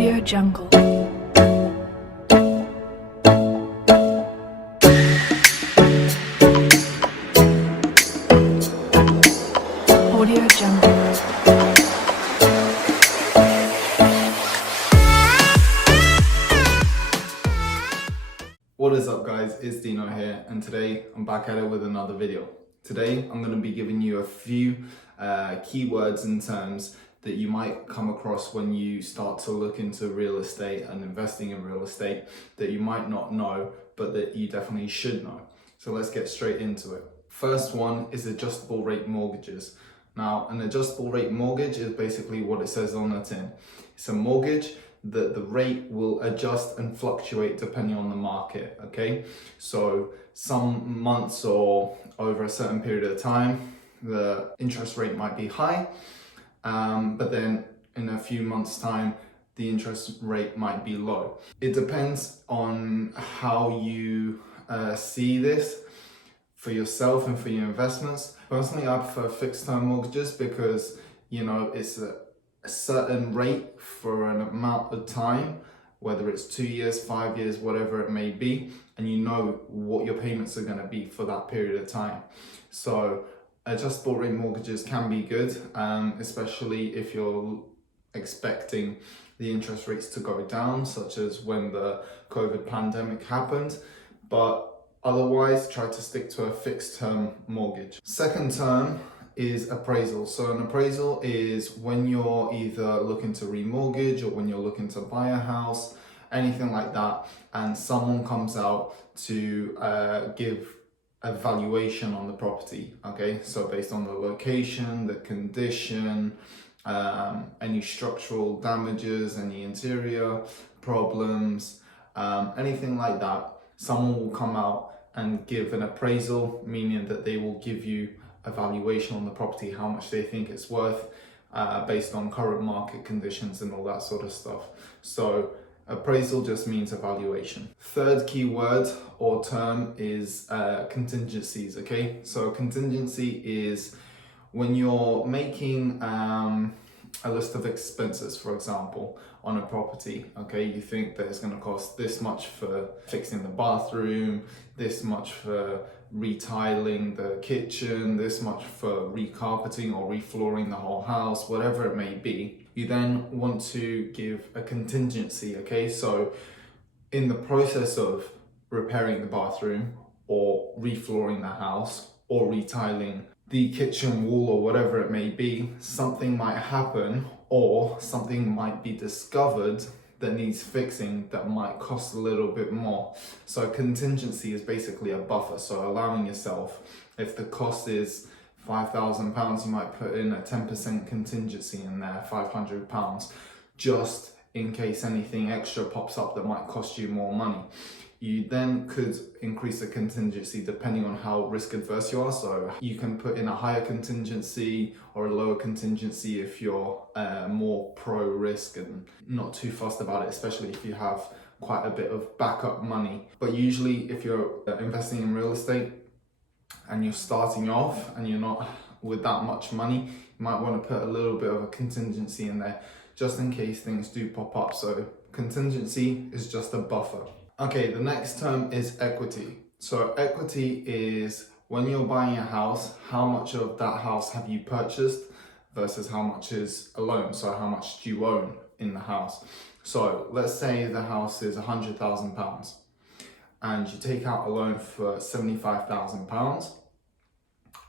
Audio Jungle. Audio Jungle. What is up guys, it's Dino here and today I'm back at it with another video. Today I'm going to be giving you a few keywords and terms that you might come across when you start to look into real estate and investing in real estate that you might not know but that you definitely should know. So let's get straight into it. First one is adjustable rate mortgages. Now an adjustable rate mortgage is basically what it says on the tin. It's a mortgage that the rate will adjust and fluctuate depending on the market, okay? So some months or over a certain period of time, the interest rate might be high, but then in a few months' time, the interest rate might be low. It depends on how you see this for yourself and for your investments. Personally, I prefer fixed term mortgages because, you know, it's a certain rate for an amount of time, whether it's 2 years, 5 years, whatever it may be, and you know what your payments are going to be for that period of time. So adjustable rate mortgages can be good, especially if you're expecting the interest rates to go down, such as when the COVID pandemic happened, but otherwise try to stick to a fixed term mortgage. Second term is appraisal. So an appraisal is when you're either looking to remortgage or when you're looking to buy a house, anything like that, and someone comes out to give a valuation on the property, okay? So based on the location, the condition, any structural damages, any interior problems, anything like that, someone will come out and give an appraisal, meaning that they will give you a valuation on the property, how much they think it's worth, based on current market conditions and all that sort of stuff. So appraisal just means evaluation. Third keyword or term is contingencies, okay? So contingency is when you're making a list of expenses, for example, on a property, okay? You think that it's going to cost this much for fixing the bathroom, this much for retiling the kitchen, this much for recarpeting or reflooring the whole house, whatever it may be. You then want to give a contingency, okay? So in the process of repairing the bathroom or reflooring the house or retiling the kitchen wall or whatever it may be, something might happen or something might be discovered that needs fixing that might cost a little bit more. So contingency is basically a buffer. So allowing yourself, if the cost is £5,000, you might put in a 10% contingency in there, £500, just in case anything extra pops up that might cost you more money. You then could increase the contingency depending on how risk adverse you are. So you can put in a higher contingency or a lower contingency if you're more pro risk and not too fussed about it, especially if you have quite a bit of backup money. But usually if you're investing in real estate and you're starting off and you're not with that much money, you might want to put a little bit of a contingency in there just in case things do pop up. So contingency is just a buffer. Okay, the next term is equity. So equity is when you're buying a house, how much of that house have you purchased versus how much is a loan. So how much do you own in the house? So let's say the house is £100,000 and you take out a loan for £75,000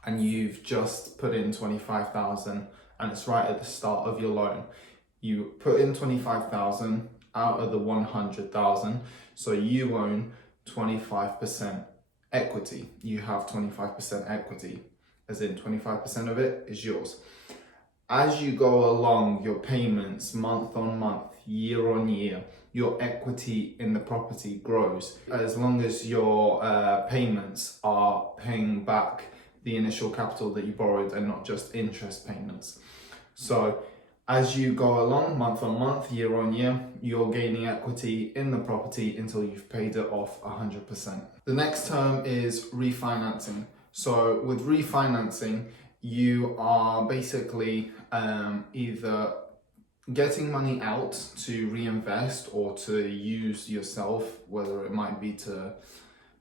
and you've just put in 25,000 and it's right at the start of your loan. You put in 25,000 out of the 100,000, so you own 25% equity. You have 25% equity, as in 25% of it is yours. As you go along your payments month on month, year on year, your equity in the property grows. As long as your payments are paying back the initial capital that you borrowed and not just interest payments. So as you go along month on month, year on year, you're gaining equity in the property until you've paid it off 100%. The next term is refinancing. So with refinancing, you are basically either getting money out to reinvest or to use yourself, whether it might be to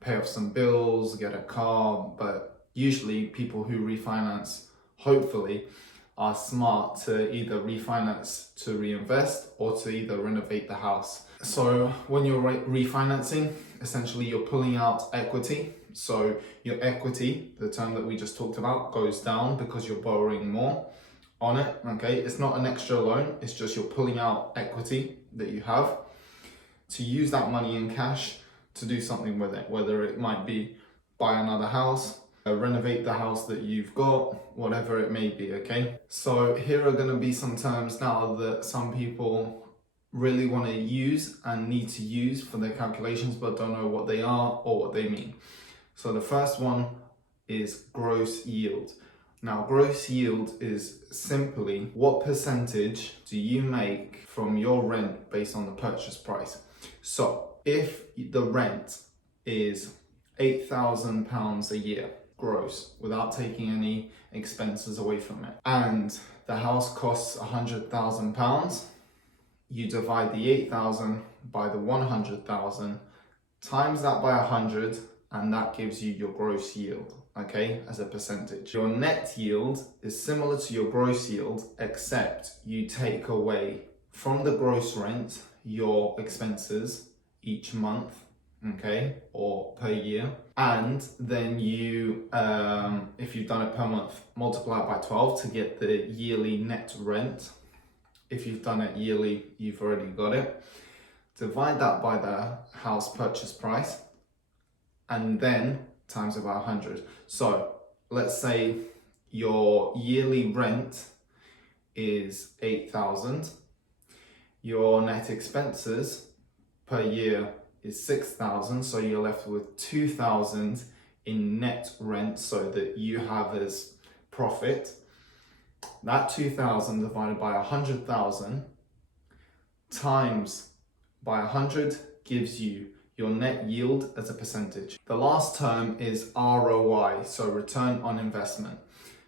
pay off some bills, get a car, but usually people who refinance, hopefully, are smart to either refinance to reinvest or to either renovate the house. So when you're refinancing, essentially you're pulling out equity. So your equity, the term that we just talked about, goes down because you're borrowing more on it. Okay, it's not an extra loan, it's just you're pulling out equity that you have to use that money in cash to do something with it, whether it might be buy another house, renovate the house that you've got, whatever it may be. Okay, so here are going to be some terms now that some people really want to use and need to use for their calculations but don't know what they are or what they mean. So the first one is gross yield. Now, gross yield is simply what percentage do you make from your rent based on the purchase price. So if the rent is £8,000 a year gross without taking any expenses away from it, and the house costs £100,000, you divide the 8,000 by the 100,000, times that by 100, and that gives you your gross yield, okay, as a percentage. Your net yield is similar to your gross yield, except you take away from the gross rent your expenses each month, okay, or per year, and then you, if you've done it per month, multiply it by 12 to get the yearly net rent. If you've done it yearly, you've already got it. Divide that by the house purchase price and then times it by 100. So let's say your yearly rent is 8,000. Your net expenses per year is 6,000. So you're left with 2,000 in net rent, so that you have as profit. That 2,000 divided by 100,000 times by 100 gives you your net yield as a percentage. The last term is ROI, so return on investment.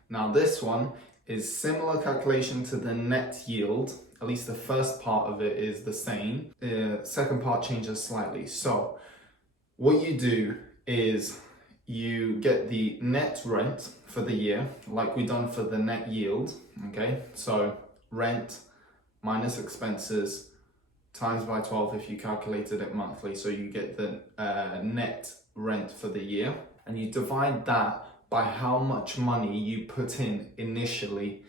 Now this one is similar calculation to the net yield, at least the first part of it is the same. The second part changes slightly. So what you do is you get the net rent for the year, like we done for the net yield, okay? So rent minus expenses times by 12 if you calculated it monthly, so you get the net rent for the year, and you divide that by how much money you put in initially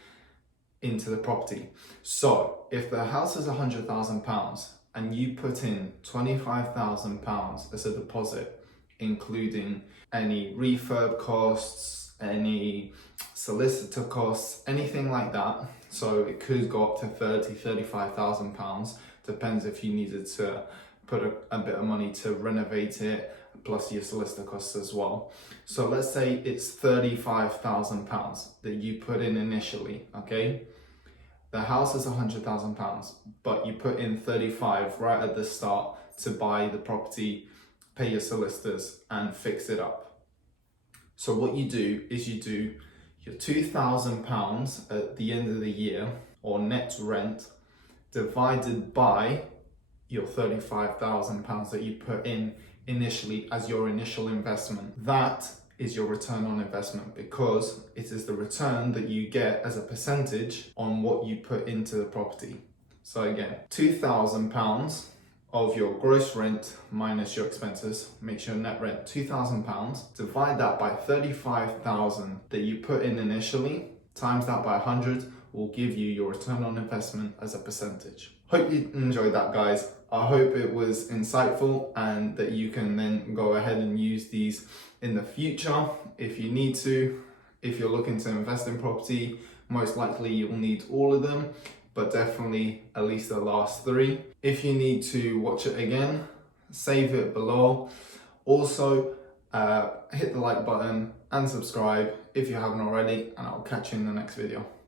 into the property. So if the house is £100,000 and you put in £25,000 as a deposit, including any refurb costs, any solicitor costs, anything like that. So it could go up to £35,000, depends if you needed to put a bit of money to renovate it, plus your solicitor costs as well. So let's say it's £35,000 that you put in initially, okay? The house is £100,000, but you put in 35 right at the start to buy the property, pay your solicitors and fix it up. So what you do is you do your £2,000 at the end of the year, or net rent, divided by your £35,000 that you put in initially as your initial investment. That is your return on investment, because it is the return that you get as a percentage on what you put into the property. So again, £2,000 of your gross rent minus your expenses makes your net rent £2,000. Divide that by 35,000 that you put in initially, times that by 100 will give you your return on investment as a percentage. Hope you enjoyed that, guys. I hope it was insightful and that you can then go ahead and use these in the future if you need to. If you're looking to invest in property, most likely you'll need all of them, but definitely at least the last three. If you need to watch it again, save it below. Also, hit the like button and subscribe if you haven't already, and I'll catch you in the next video.